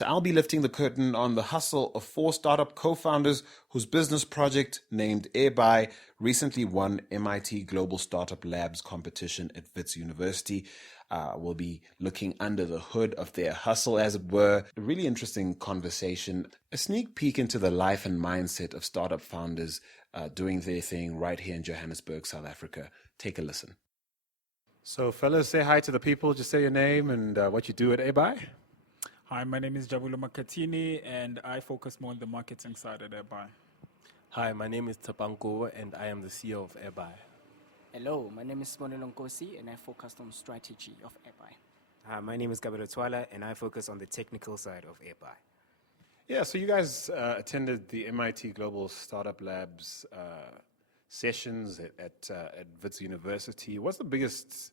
So I'll be lifting the curtain on the hustle of 4 startup co-founders whose business project, named Airbuy, recently won MIT Global Startup Labs competition at Wits University. We'll be looking under the hood of their hustle, as it were. A really interesting conversation, a sneak peek into the life and mindset of startup founders doing their thing right here in Johannesburg, South Africa. Take a listen. So fellas, say hi to the people. Just say your name and what you do at Airbuy. Hi, my name is Jabulo Makatini, and I focus more on the marketing side at Airbuy. Hi, my name is Tapanko, and I am the CEO of Airbuy. Hello, my name is Smonelo Nkosi, and I focus on strategy of Airbuy. Hi, my name is Gabriel Twala, and I focus on the technical side of Airbuy. Yeah, so you guys attended the MIT Global Startup Labs sessions at Wits University. What's the biggest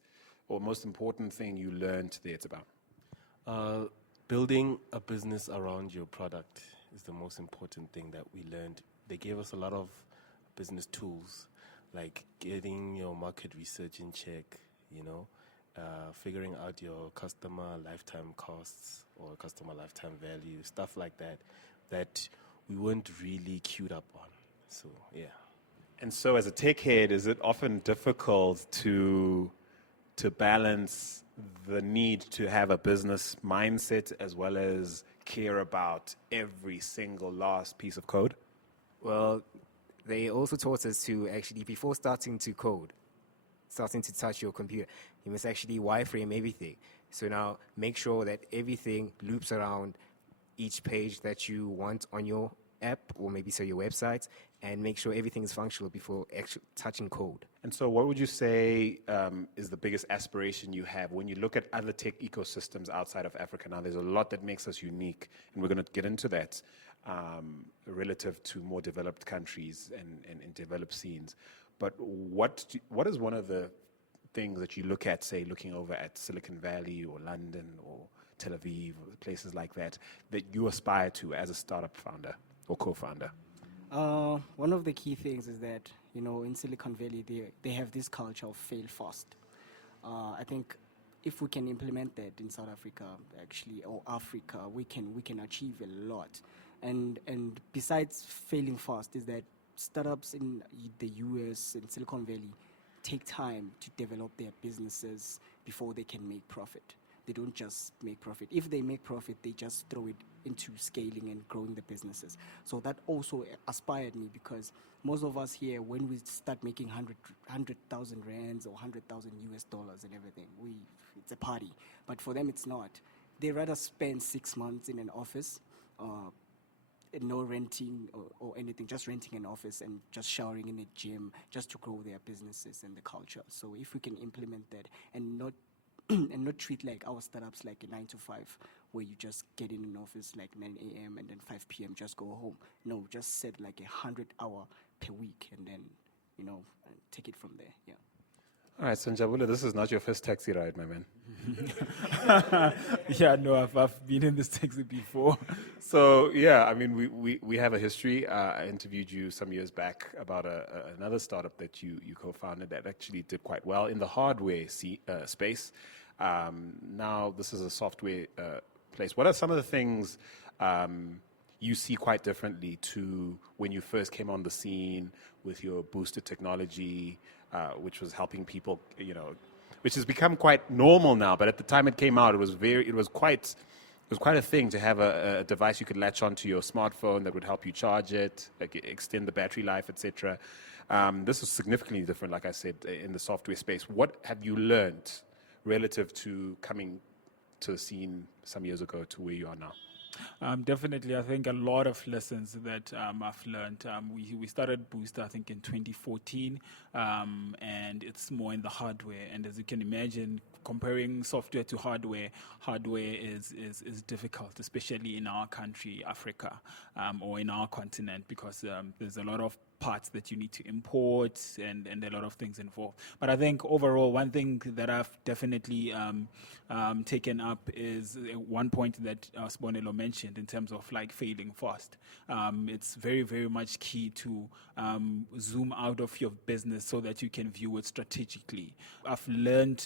or most important thing you learned there? It's about building a business around your product is the most important thing that we learned. They gave us a lot of business tools, like getting your market research in check, figuring out your customer lifetime costs or customer lifetime value, stuff like that we weren't really queued up on. So, yeah. And so as a tech head, is it often difficult to balance the need to have a business mindset as well as care about every single last piece of code? Well, they also taught us to actually, before starting to code, starting to touch your computer, you must actually wireframe everything. So now make sure that everything loops around each page that you want on your app or maybe your website, and make sure everything is functional before actually touching code. And so what would you say is the biggest aspiration you have when you look at other tech ecosystems outside of Africa? Now, there's a lot that makes us unique, and we're going to get into that relative to more developed countries and developed scenes. But what is one of the things that you look at, say, looking over at Silicon Valley or London or Tel Aviv or places like that, that you aspire to as a startup founder or co-founder? One of the key things is that, in Silicon Valley, they have this culture of fail fast. I think if we can implement that in South Africa, actually, or Africa, we can achieve a lot. And besides failing fast, is that startups in the US and Silicon Valley take time to develop their businesses before they can make profit. They don't just make profit. If they make profit, they just throw it into scaling and growing the businesses. So that also inspired me, because most of us here, when we start making 100,000 rands or 100,000 US dollars and everything, it's a party. But for them, it's not. They rather spend 6 months in an office, no renting or anything, just renting an office and just showering in a gym just to grow their businesses and the culture. So if we can implement that and not treat like our startups like a 9 to 5, where you just get in an office like 9 a.m. and then 5 p.m. just go home. No, just set like 100-hour per week and then, take it from there. Yeah. All right, so Njabula, this is not your first taxi ride, my man. Yeah, no, I've been in this taxi before. So, yeah, I mean, we have a history. I interviewed you some years back about another startup that you co-founded that actually did quite well in the hardware space. Now, this is a software place. What are some of the things you see quite differently to when you first came on the scene with your boosted technology, which was helping people, which has become quite normal now, but at the time it came out, it was quite a thing to have a device you could latch onto your smartphone that would help you charge it, like extend the battery life, etc. This is significantly different, like I said, in the software space. What have you learned relative to coming to the scene some years ago to where you are now? Definitely, I think a lot of lessons that I've learned. We started Boost, I think, in 2014, and it's more in the hardware. And as you can imagine, comparing software to hardware is difficult, especially in our country, Africa, or in our continent, because there's a lot of parts that you need to import and a lot of things involved. But I think overall, one thing that I've definitely taken up is one point that Sibonelo mentioned in terms of like failing fast. It's very, very much key to zoom out of your business so that you can view it strategically. I've learned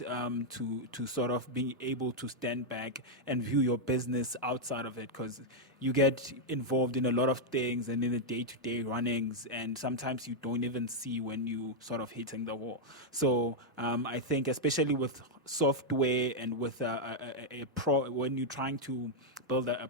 to sort of be able to stand back and view your business outside of it, because you get involved in a lot of things and in the day-to-day runnings, and sometimes you don't even see when you sort of hitting the wall. So I think especially with software and with when you're trying to build a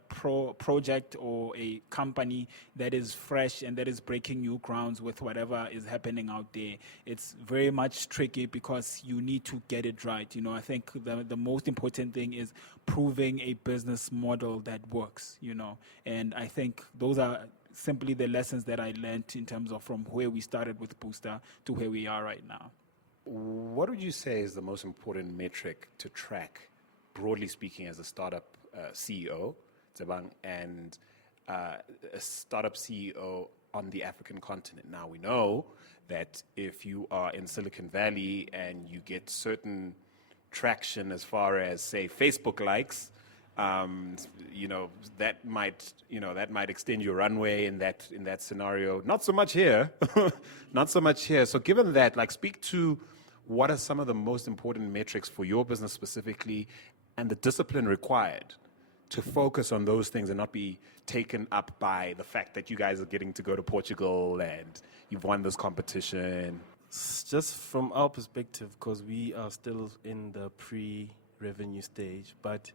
project or a company that is fresh and that is breaking new grounds with whatever is happening out there, it's very much tricky because you need to get it right. You know, I think the most important thing is proving a business model that works, you know, and I think those are simply the lessons that I learned in terms of from where we started with Booster to where we are right now. What would you say is the most important metric to track, broadly speaking, as a startup CEO, Tsebang, and a startup CEO on the African continent? Now, we know that if you are in Silicon Valley and you get certain traction as far as, say, Facebook likes, you know, that might extend your runway in that scenario. Not so much here, not so much here. So given that, like, speak to what are some of the most important metrics for your business specifically, and the discipline required to focus on those things and not be taken up by the fact that you guys are getting to go to Portugal and you've won this competition. Just from our perspective, because we are still in the pre-revenue stage, but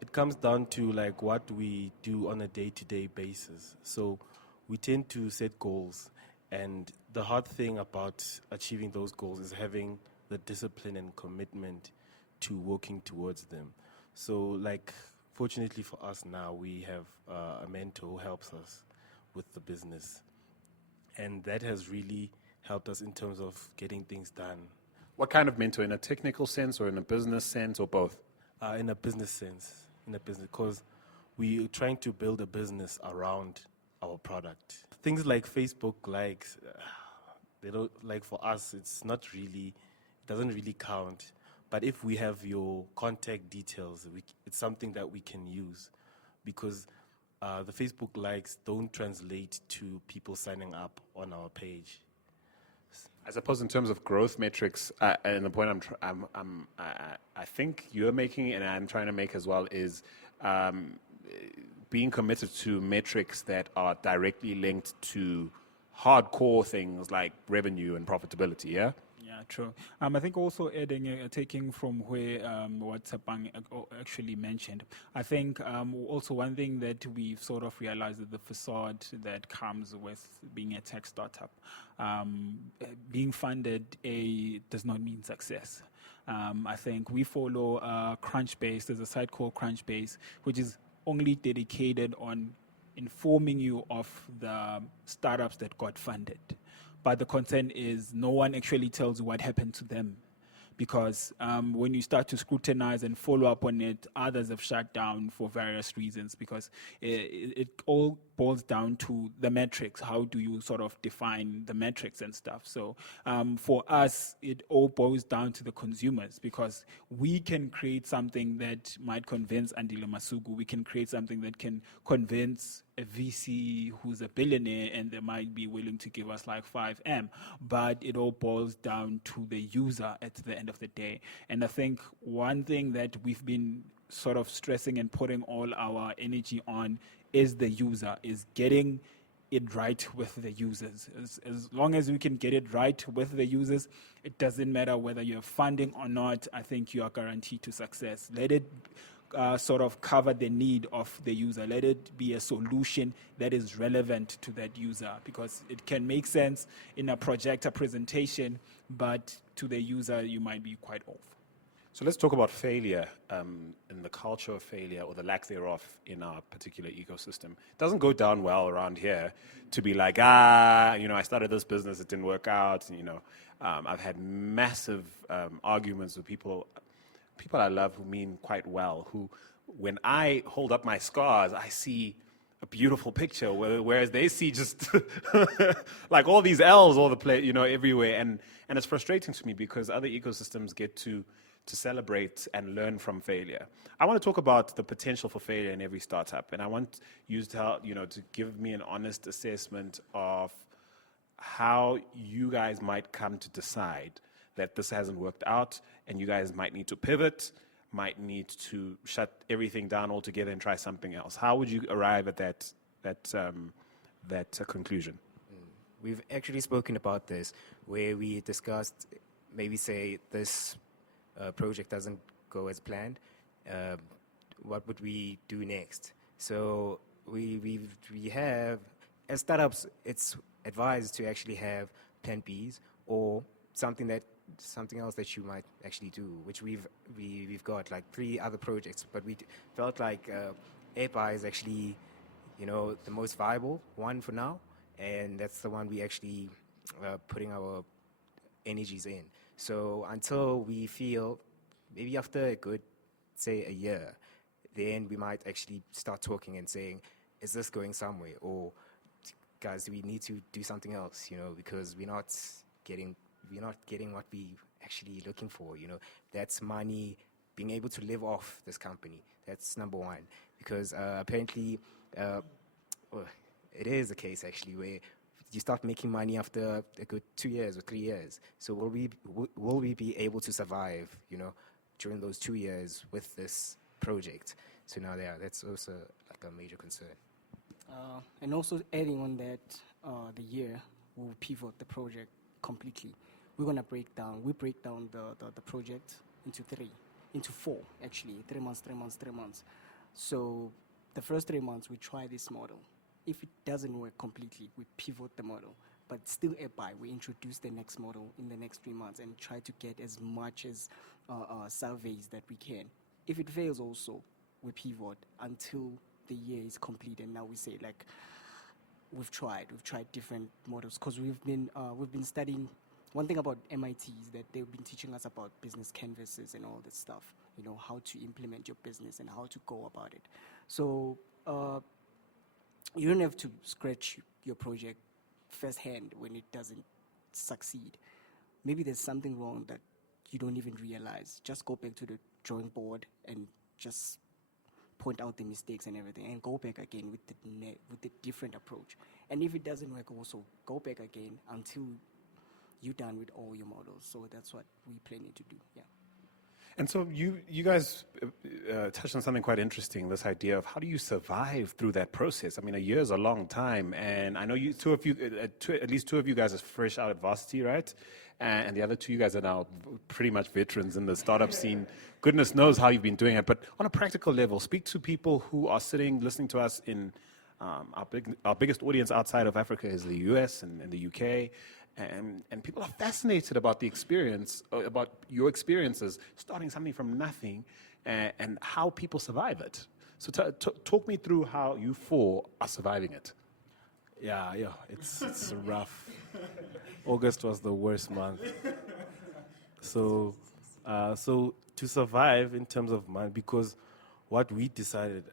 it comes down to like what we do on a day-to-day basis. So we tend to set goals, and the hard thing about achieving those goals is having the discipline and commitment to working towards them. So like, fortunately for us now, we have a mentor who helps us with the business, and that has really helped us in terms of getting things done. What kind of mentor? In a technical sense or in a business sense, or both? In a business sense, because we're trying to build a business around our product. Things like Facebook likes, they don't, like, for us, it's not really, it doesn't really count. But if we have your contact details, it's something that we can use, because the Facebook likes don't translate to people signing up on our page. I suppose in terms of growth metrics, and the point I think you're making and I'm trying to make as well is being committed to metrics that are directly linked to hardcore things like revenue and profitability, yeah? Yeah, true. I think also adding, taking from where what Tsebang actually mentioned, I think also one thing that we've sort of realized is the facade that comes with being a tech startup. Being funded does not mean success. I think we follow Crunchbase. There's a site called Crunchbase, which is only dedicated on informing you of the startups that got funded. But the concern is no one actually tells you what happened to them. Because when you start to scrutinize and follow up on it, others have shut down for various reasons, because it all boils down to the metrics. How do you sort of define the metrics and stuff? So for us, it all boils down to the consumers, because we can create something that might convince Andile Masuku. We can create something that can convince a VC who's a billionaire, and they might be willing to give us like 5M. But it all boils down to the user at the end of the day. And I think one thing that we've been sort of stressing and putting all our energy on is the user, is getting it right with the users. As long as we can get it right with the users, it doesn't matter whether you have funding or not. I think you are guaranteed to success. Let it sort of cover the need of the user. Let it be a solution that is relevant to that user, because it can make sense in a projector presentation, but to the user, you might be quite off. So let's talk about failure and the culture of failure, or the lack thereof, in our particular ecosystem. It doesn't go down well around here to be like, I started this business, it didn't work out. I've had massive arguments with people I love who mean quite well, who, when I hold up my scars, I see a beautiful picture, whereas they see just like all these L's all the place, everywhere, and it's frustrating to me because other ecosystems get to celebrate and learn from failure. I want to talk about the potential for failure in every startup, and I want you to to give me an honest assessment of how you guys might come to decide that this hasn't worked out, and you guys might need to pivot, might need to shut everything down altogether and try something else. How would you arrive at that conclusion? We've actually spoken about this, where we discussed maybe say this project doesn't go as planned. What would we do next? So we have, as startups, it's advised to actually have plan Bs or something else that you might actually do, which we've got like 3 other projects, but we felt like Airbuy is actually the most viable one for now, and that's the one we actually putting our energies in. So until we feel, maybe after a good, say, a year, then we might actually start talking and saying, is this going somewhere? Or, guys, we need to do something else, because we're not getting what we actually looking for, That's money, being able to live off this company. That's number one. Because apparently, it is a case actually where you start making money after a good 2 years or 3 years. So will we be able to survive, during those 2 years with this project? So now that's also like a major concern. And also adding on that, the year we'll pivot the project completely. We're gonna break down the project into 4 actually, 3 months. So the first 3 months we try this model. If it doesn't work completely, we pivot the model. But still Airbuy, we introduce the next model in the next 3 months and try to get as much as surveys that we can. If it fails also, we pivot until the year is complete, and now we say like, we've tried different models, because we've been studying. One thing about MIT is that they've been teaching us about business canvases and all this stuff, how to implement your business and how to go about it. So you don't have to scratch your project firsthand when it doesn't succeed. Maybe there's something wrong that you don't even realize. Just go back to the drawing board and just point out the mistakes and everything, and go back again with the different approach. And if it doesn't work, also go back again until you're done with all your models. So that's what we're planning to do. Yeah. And so you guys touched on something quite interesting, this idea of how do you survive through that process? I mean, a year is a long time, and I know at least 2 of you guys are fresh out at varsity, right? And the other 2 you guys are now pretty much veterans in the startup scene. Goodness knows how you've been doing it, but on a practical level, speak to people who are listening to us in our biggest audience outside of Africa is the US and the UK. And people are fascinated about the experience, about your experiences, starting something from nothing, and how people survive it. So talk me through how you 4 are surviving it. Yeah, it's rough. August was the worst month. So to survive in terms of money, because what we decided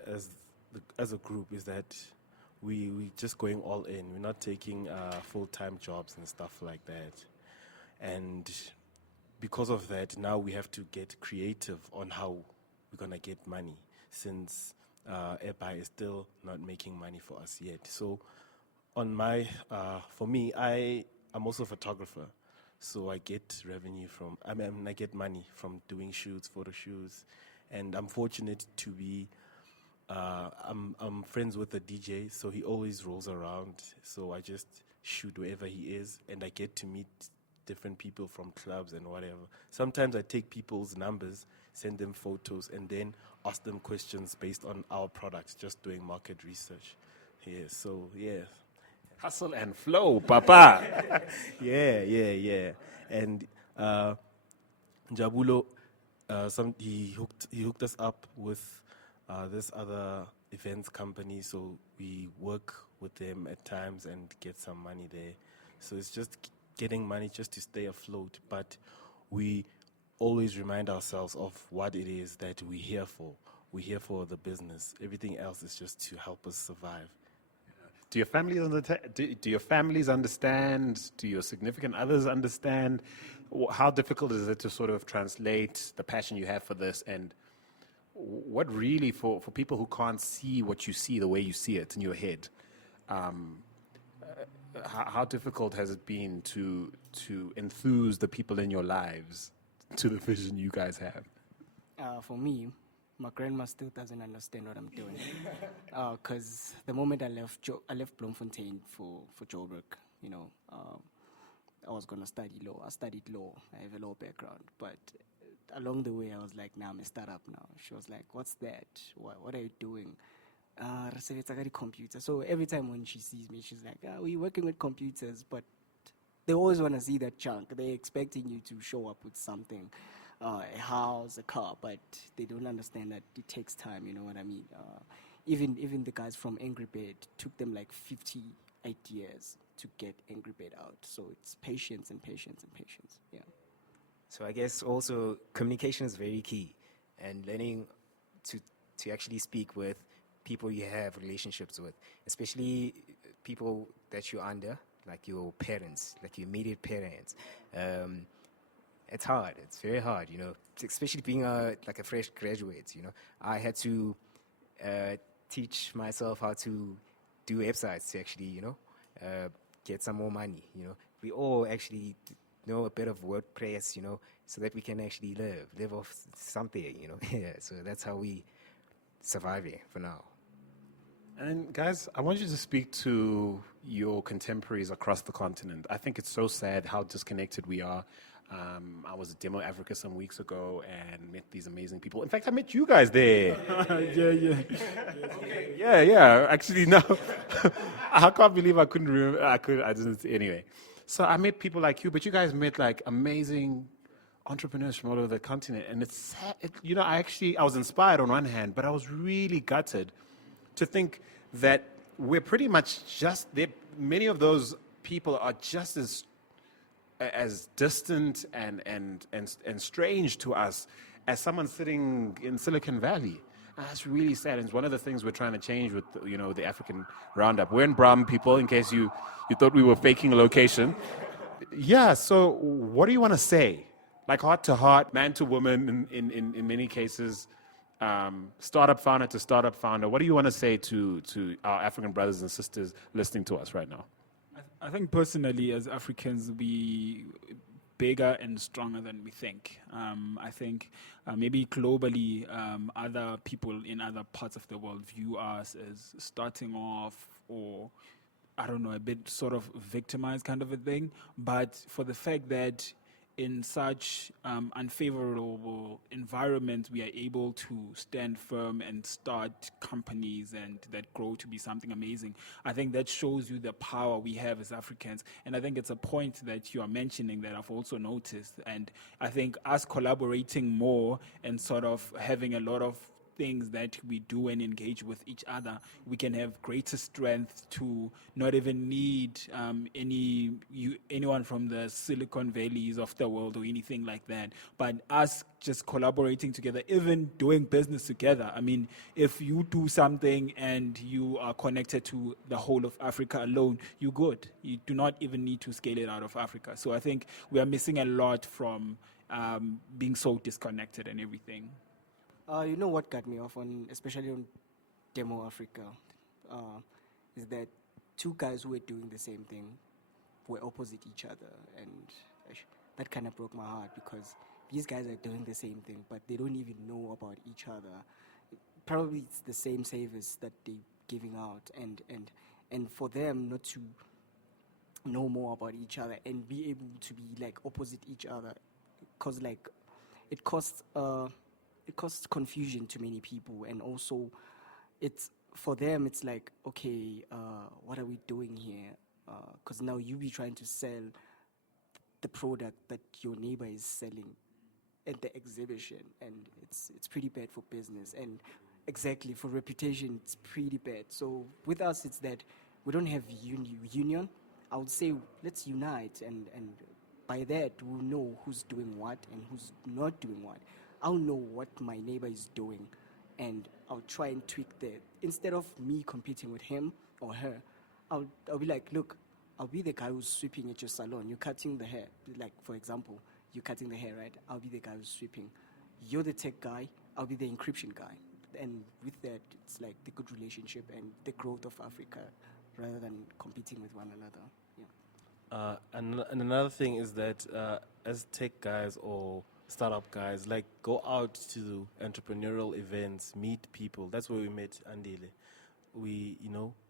as a group is that we just going all in. We're not taking full-time jobs and stuff like that. And because of that, now we have to get creative on how we're going to get money, since Airbuy is still not making money for us yet. So for me, I'm also a photographer. So I get I get money from doing shoots, photo shoots. And I'm fortunate to be I'm friends with the DJ, so he always rolls around. So I just shoot wherever he is, and I get to meet different people from clubs and whatever. Sometimes I take people's numbers, send them photos, and then ask them questions based on our products, just doing market research. Yeah, so yeah. Hustle and flow, papa. Yeah. And Jabulo, he hooked us up with this other events company, so we work with them at times and get some money there. So it's just getting money just to stay afloat, but we always remind ourselves of what it is that we're here for. we're here for the business. Everything else is just to help us survive. Do your families do your families understand? Do your significant others understand? How difficult is it to sort of translate the passion you have for this, and what really, for people who can't see what you see the way you see it in your head, how difficult has it been to enthuse the people in your lives to the vision you guys have? For me, my grandma still doesn't understand what I'm doing. Because the moment I left Bloemfontein for Joburg, you know, I was going to study law. I studied law. I have a law background. But along the way, I was like, nah, I'm a startup now. She was like, what's that? What are you doing? Computer. So every time when she sees me, she's like, we're working with computers. But they always want to see that chunk. They're expecting you to show up with something. A house, a car, but they don't understand that it takes time, you know what I mean? Even the guys from Angry Bird took them like 58 years to get Angry Bird out. So it's patience and patience and patience, yeah. So I guess also communication is very key, and learning to actually speak with people you have relationships with, especially people that you're under, like your parents, like your immediate parents. It's hard. It's very hard, you know, especially being like a fresh graduate, you know. I had to teach myself how to do websites to actually, you know, get some more money, you know. We all actually know a bit of WordPress, you know, so that we can actually live off something, you know. Yeah, so that's how we surviving for now. And guys, I want you to speak to your contemporaries across the continent. I think it's so sad how disconnected we are. I was at Demo Africa some weeks ago and met these amazing people. In fact, I met you guys there. Yeah. Actually, no. I can't believe I couldn't remember. I didn't. Anyway. So I met people like you, but you guys met like amazing entrepreneurs from all over the continent. And it's sad. You know, I was inspired on one hand, but I was really gutted to think that we're pretty much just there. Many of those people are just as distant and strange to us as someone sitting in Silicon Valley. And that's really sad. And it's one of the things we're trying to change with, you know, the African Roundup. We're in Bram, people, in case you thought we were faking a location. Yeah, so what do you want to say? Like heart to heart, man to woman in many cases, startup founder to startup founder. What do you want to say to our African brothers and sisters listening to us right now? I think personally, as Africans, we bigger and stronger than we think. I think maybe globally, other people in other parts of the world view us as starting off, or I don't know, a bit sort of victimized kind of a thing. But for the fact that in such unfavorable environments, we are able to stand firm and start companies and that grow to be something amazing. I think that shows you the power we have as Africans. And I think it's a point that you are mentioning that I've also noticed. And I think us collaborating more and sort of having a lot of things that we do and engage with each other, we can have greater strength to not even need anyone from the Silicon Valleys of the world or anything like that, but us just collaborating together, even doing business together. I mean, if you do something and you are connected to the whole of Africa alone, you're good. You do not even need to scale it out of Africa. So I think we are missing a lot from being so disconnected and everything. You know what got me off on, especially on Demo Africa, is that two guys who were doing the same thing were opposite each other, and that kind of broke my heart because these guys are doing the same thing, but they don't even know about each other. Probably it's the same savers that they're giving out, and for them not to know more about each other and be able to be like opposite each other, because like it costs confusion to many people, and also it's for them it's like, okay, what are we doing here? Because now you be trying to sell the product that your neighbor is selling at the exhibition, and it's pretty bad for business, and exactly for reputation it's pretty bad. So with us it's that we don't have union. I would say let's unite, and by that we'll know who's doing what and who's not doing what. I'll know what my neighbor is doing, and I'll try and tweak instead of me competing with him or her, I'll be like, look, I'll be the guy who's sweeping at your salon. You're cutting the hair. Like, for example, you're cutting the hair, right? I'll be the guy who's sweeping. You're the tech guy. I'll be the encryption guy. And with that, it's like the good relationship and the growth of Africa rather than competing with one another. Yeah. And another thing is that as tech guys or startup guys, like, go out to entrepreneurial events, meet people. That's where we met Andile. We,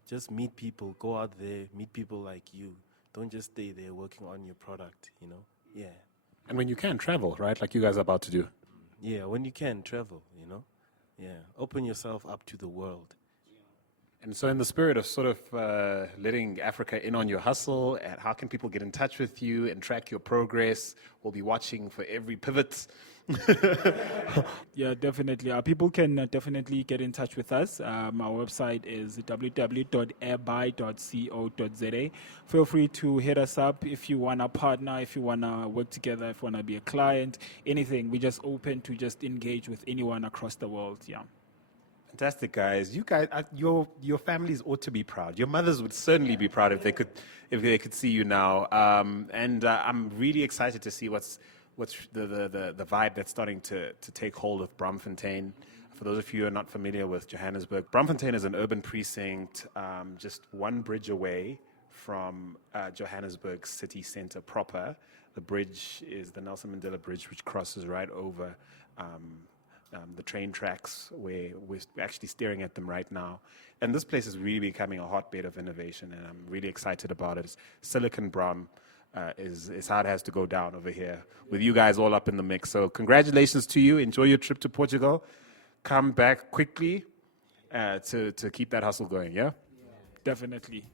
just meet people, go out there, meet people like you. Don't just stay there working on your product, Yeah. And when you can, travel, right? Like you guys are about to do. Yeah, when you can, travel, Yeah. Open yourself up to the world. And so in the spirit of sort of letting Africa in on your hustle, and how can people get in touch with you and track your progress? We'll be watching for every pivot. Yeah, definitely. People can definitely get in touch with us. Our website is www.airbuy.co.za. Feel free to hit us up if you want to partner, if you want to work together, if you want to be a client, anything. We're just open to just engage with anyone across the world. Yeah. Fantastic, guys. You guys, your families ought to be proud. Your mothers would certainly be proud if they could see you now. And I'm really excited to see what's the vibe that's starting to take hold of Braamfontein. For those of you who are not familiar with Johannesburg, Braamfontein is an urban precinct just one bridge away from Johannesburg city center proper. The bridge is the Nelson Mandela Bridge, which crosses right over the train tracks, where we're actually staring at them right now. And this place is really becoming a hotbed of innovation, and I'm really excited about it. Silicon Braam is how it has to go down over here, with you guys all up in the mix. So congratulations to you. Enjoy your trip to Portugal. Come back quickly to keep that hustle going, yeah? Definitely.